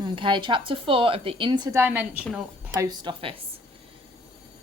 Okay, chapter 4 of the Interdimensional Post Office.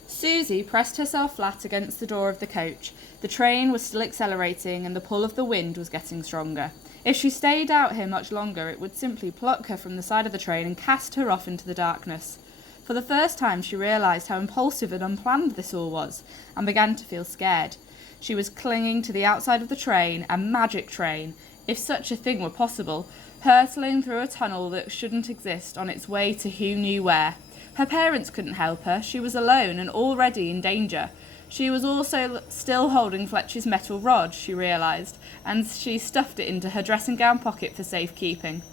Susie pressed herself flat against the door of the coach. The train was still accelerating and the pull of the wind was getting stronger. If she stayed out here much longer, it would simply pluck her from the side of the train and cast her off into the darkness. For the first time, she realised how impulsive and unplanned this all was, and began to feel scared. She was clinging to the outside of the train, a magic train, if such a thing were possible, hurtling through a tunnel that shouldn't exist on its way to who knew where. Her parents couldn't help her. She was alone and already in danger. She was also still holding Fletcher's metal rod, she realised, and she stuffed it into her dressing gown pocket for safekeeping.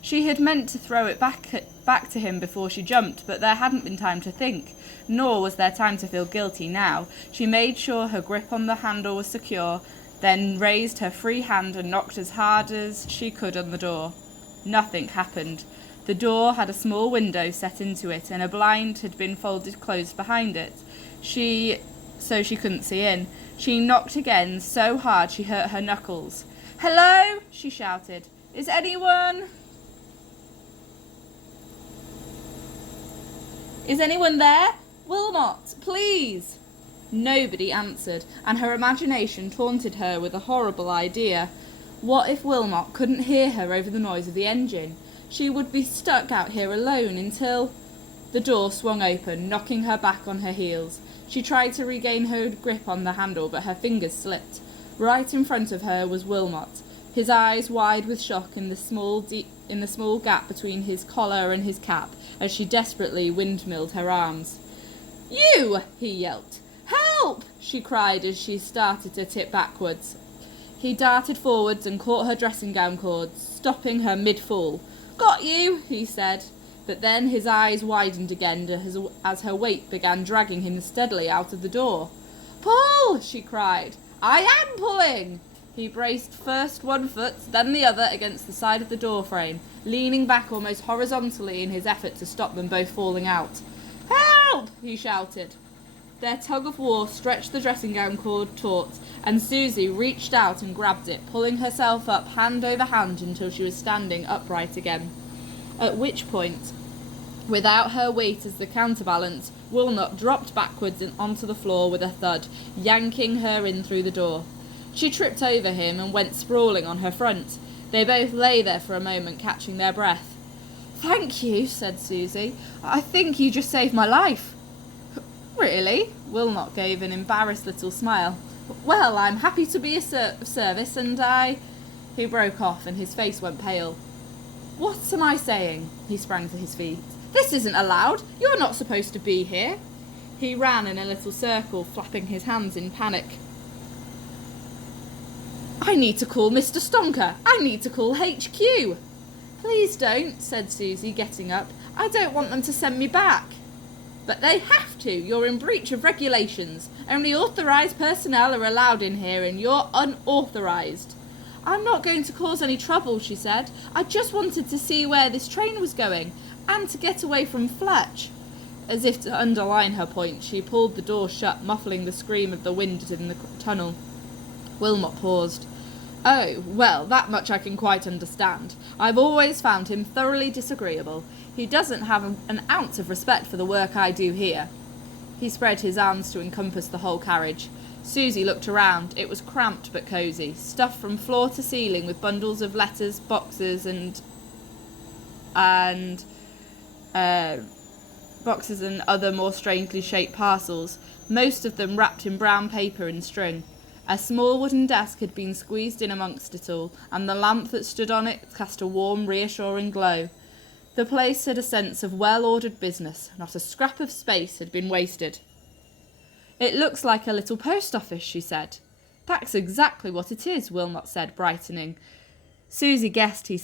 She had meant to throw it back to him before she jumped, but there hadn't been time to think, nor was there time to feel guilty now. She made sure her grip on the handle was secure, then raised her free hand and knocked as hard as she could on the door. Nothing happened. The door had a small window set into it, and a blind had been folded closed behind it, so she couldn't see in. She knocked again, so hard she hurt her knuckles. "Hello?" she shouted. Is anyone there? Wilmot, please!" Nobody answered, and her imagination taunted her with a horrible idea. What if Wilmot couldn't hear her over the noise of the engine? She would be stuck out here alone until... The door swung open, knocking her back on her heels. She tried to regain her grip on the handle, but her fingers slipped. Right in front of her was Wilmot, his eyes wide with shock in the small gap between his collar and his cap, as she desperately windmilled her arms. "You!" he yelped. "Help!" she cried as she started to tip backwards. He darted forwards and caught her dressing gown cords, stopping her mid-fall. "Got you!" he said, but then his eyes widened again as her weight began dragging him steadily out of the door. "Pull!" she cried. "I am pulling!" He braced first one foot, then the other against the side of the door frame, leaning back almost horizontally in his effort to stop them both falling out. "Help!" he shouted. Their tug-of-war stretched the dressing-gown cord taut, and Susie reached out and grabbed it, pulling herself up hand over hand until she was standing upright again. At which point, without her weight as the counterbalance, Wilmot dropped backwards and onto the floor with a thud, yanking her in through the door. She tripped over him and went sprawling on her front. They both lay there for a moment, catching their breath. "Thank you," said Susie. "I think you just saved my life." "Really?" Wilmot gave an embarrassed little smile. "Well, I'm happy to be of service, and I..." He broke off and his face went pale. "What am I saying?" He sprang to his feet. "This isn't allowed. You're not supposed to be here." He ran in a little circle, flapping his hands in panic. "I need to call Mr. Stonker. I need to call HQ." "Please don't," said Susie, getting up. "I don't want them to send me back." "But they have to. You're in breach of regulations. Only authorised personnel are allowed in here, and you're unauthorised." "I'm not going to cause any trouble," she said. "I just wanted to see where this train was going, and to get away from Fletch." As if to underline her point, she pulled the door shut, muffling the scream of the wind in the tunnel. Wilmot paused. "Oh, well, that much I can quite understand. I've always found him thoroughly disagreeable. He doesn't have an ounce of respect for the work I do here." He spread his arms to encompass the whole carriage. Susie looked around. It was cramped but cosy, stuffed from floor to ceiling with bundles of letters, boxes and other more strangely shaped parcels, most of them wrapped in brown paper and string. A small wooden desk had been squeezed in amongst it all, and the lamp that stood on it cast a warm, reassuring glow. The place had a sense of well-ordered business. Not a scrap of space had been wasted. "It looks like a little post office," she said. "That's exactly what it is," Wilmot said, brightening. Susie guessed he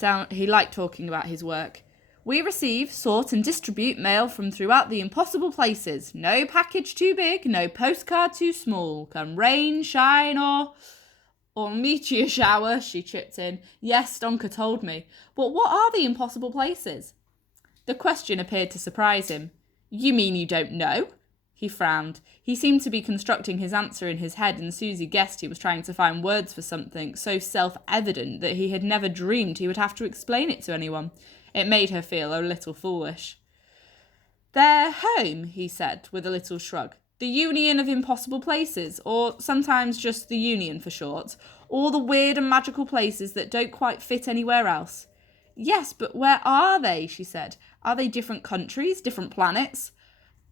liked talking about his work. "We receive, sort and distribute mail from throughout the impossible places. No package too big, no postcard too small. Come rain, shine, or meteor shower," she chipped in. "Yes, Stonker told me. But what are the impossible places?" The question appeared to surprise him. "You mean you don't know?" He frowned. He seemed to be constructing his answer in his head, and Susie guessed he was trying to find words for something so self-evident that he had never dreamed he would have to explain it to anyone. It made her feel a little foolish. "Their home," he said, with a little shrug. "The Union of Impossible Places, or sometimes just the Union for short. All the weird and magical places that don't quite fit anywhere else." "Yes, but where are they?" she said. "Are they different countries, different planets?"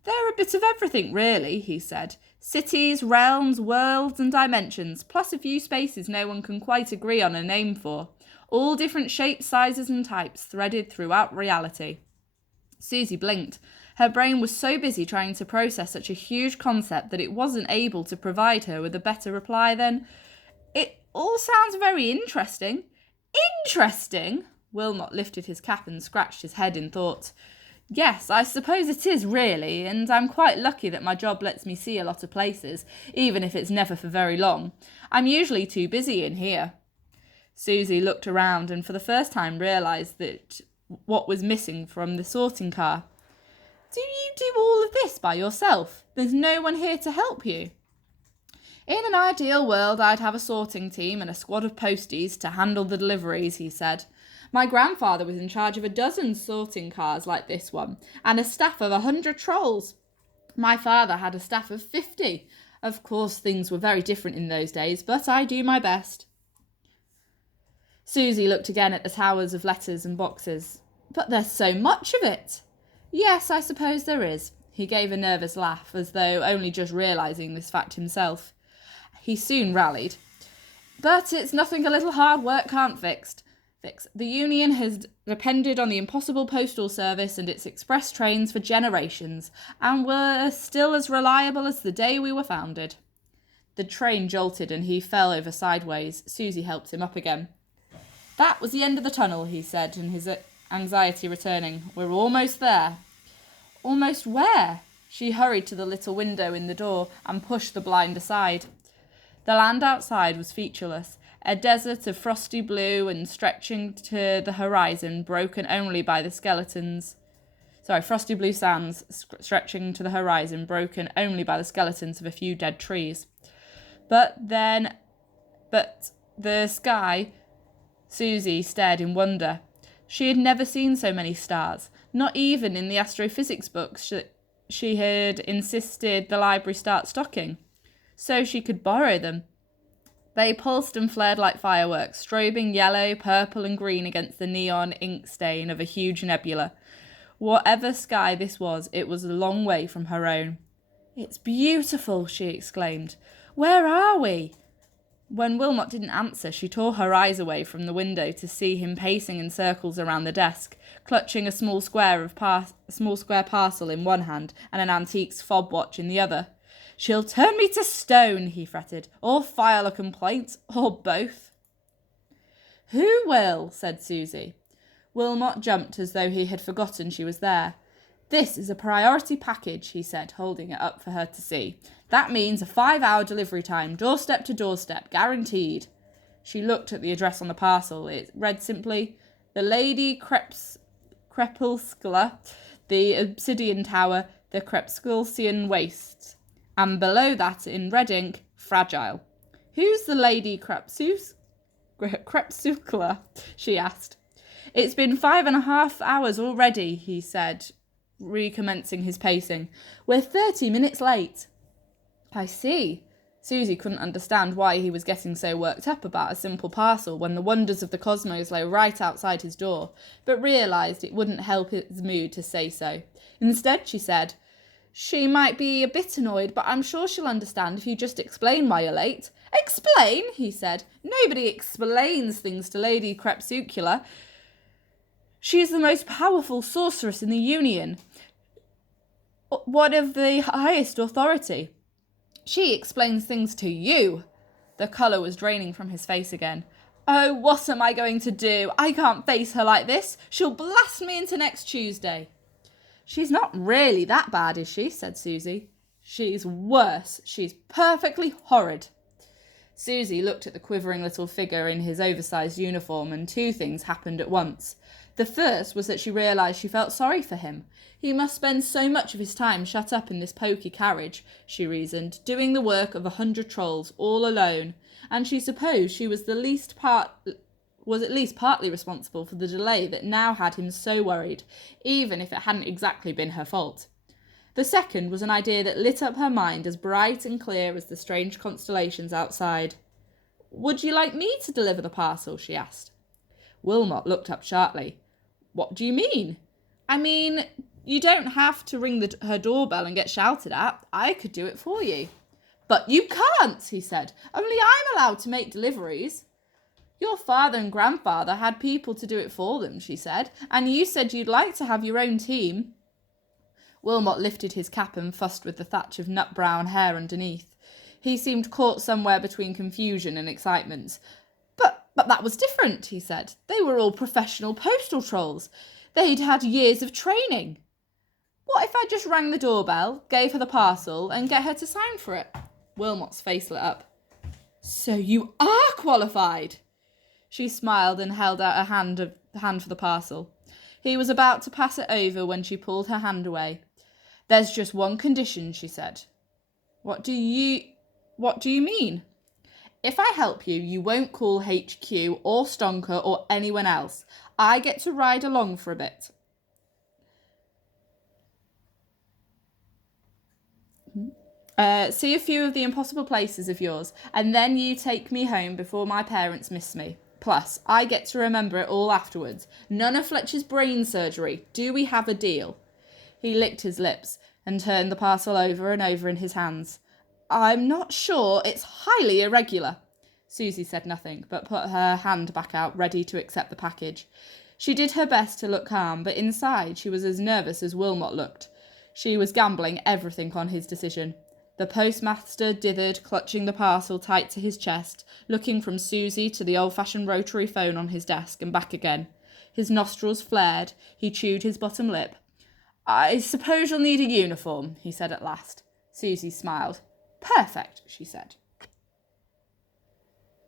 "They're a bit of everything, really," he said. "Cities, realms, worlds and dimensions, plus a few spaces no one can quite agree on a name for. All different shapes, sizes and types, threaded throughout reality." Susie blinked. Her brain was so busy trying to process such a huge concept that it wasn't able to provide her with a better reply than, "It all sounds very interesting." "Interesting?" Wilmot lifted his cap and scratched his head in thought. "Yes, I suppose it is, really, and I'm quite lucky that my job lets me see a lot of places, even if it's never for very long. I'm usually too busy in here." Susie looked around and for the first time realised that what was missing from the sorting car. "Do you do all of this by yourself? There's no one here to help you?" "In an ideal world, I'd have a sorting team and a squad of posties to handle the deliveries," he said. "My grandfather was in charge of a dozen sorting cars like this one, and a staff of 100 trolls. My father had a staff of 50. Of course, things were very different in those days, but I do my best." Susie looked again at the towers of letters and boxes. "But there's so much of it." "Yes, I suppose there is." He gave a nervous laugh, as though only just realising this fact himself. He soon rallied. "But it's nothing a little hard work can't fix. The Union has depended on the Impossible Postal Service and its express trains for generations, and we're still as reliable as the day we were founded." The train jolted and he fell over sideways. Susie helped him up again. "That was the end of the tunnel," he said, and his anxiety returning. "We're almost there." "Almost where?" She hurried to the little window in the door and pushed the blind aside. The land outside was featureless, a desert of frosty blue and stretching to the horizon, broken only by the frosty blue sands stretching to the horizon, broken only by the skeletons of a few dead trees. But the sky. Susie stared in wonder. She had never seen so many stars, not even in the astrophysics books she had insisted the library start stocking, so she could borrow them. They pulsed and flared like fireworks, strobing yellow, purple and green against the neon ink stain of a huge nebula. Whatever sky this was, it was a long way from her own. "It's beautiful," she exclaimed. "Where are we?" When Wilmot didn't answer, she tore her eyes away from the window to see him pacing in circles around the desk, clutching a small square parcel in one hand and an antique fob watch in the other. "She'll turn me to stone," he fretted, "or file a complaint, or both." "Who will?" said Susie. Wilmot jumped as though he had forgotten she was there. "This is a priority package," he said, holding it up for her to see. "That means a 5-hour delivery time, doorstep to doorstep, guaranteed." She looked at the address on the parcel. It read simply, "The Lady Crepuscula, the Obsidian Tower, the Crepusculan Wastes." And below that, in red ink, "Fragile." "Who's the Lady Crepuscula?" she asked. "It's been 5.5 hours already," he said, recommencing his pacing. "We're 30 minutes late." "I see." Susie couldn't understand why he was getting so worked up about a simple parcel when the wonders of the cosmos lay right outside his door, but realised it wouldn't help his mood to say so. Instead, she said, "She might be a bit annoyed, but I'm sure she'll understand if you just explain why you're late." "Explain?" he said. "Nobody explains things to Lady Crepuscula. She's the most powerful sorceress in the Union. One of the highest authority. She explains things to you." The colour was draining from his face again. "Oh, what am I going to do? I can't face her like this. She'll blast me into next Tuesday." "She's not really that bad, is she?" said Susie. "She's worse. She's perfectly horrid." Susie looked at the quivering little figure in his oversized uniform, and two things happened at once. The first was that she realised she felt sorry for him. He must spend so much of his time shut up in this poky carriage, she reasoned, doing the work of 100 trolls, all alone, and she supposed she was the least part was at least partly responsible for the delay that now had him so worried, even if it hadn't exactly been her fault. The second was an idea that lit up her mind as bright and clear as the strange constellations outside. "Would you like me to deliver the parcel?" she asked. Wilmot looked up sharply. "What do you mean?" "I mean, you don't have to ring her doorbell and get shouted at. I could do it for you." "But you can't," he said. "Only I'm allowed to make deliveries." "Your father and grandfather had people to do it for them," she said, "and you said you'd like to have your own team." Wilmot lifted his cap and fussed with the thatch of nut-brown hair underneath. He seemed caught somewhere between confusion and excitement. But that was different," he said. "They were all professional postal trolls. They'd had years of training." "What if I just rang the doorbell, gave her the parcel, and get her to sign for it?" Wilmot's face lit up. "So you are qualified!" She smiled and held out a hand for the parcel. He was about to pass it over when she pulled her hand away. "There's just one condition," she said. What do you mean?" "If I help you, you won't call HQ or Stonker or anyone else. I get to ride along for a bit." "See a few of the impossible places of yours, and then you take me home before my parents miss me. Plus, I get to remember it all afterwards. None of Fletcher's brain surgery. Do we have a deal?" He licked his lips and turned the parcel over and over in his hands. "I'm not sure. It's highly irregular." Susie said nothing, but put her hand back out, ready to accept the package. She did her best to look calm, but inside she was as nervous as Wilmot looked. She was gambling everything on his decision. The postmaster dithered, clutching the parcel tight to his chest, looking from Susie to the old-fashioned rotary phone on his desk and back again. His nostrils flared. He chewed his bottom lip. "I suppose you'll need a uniform," he said at last. Susie smiled. "Perfect," she said.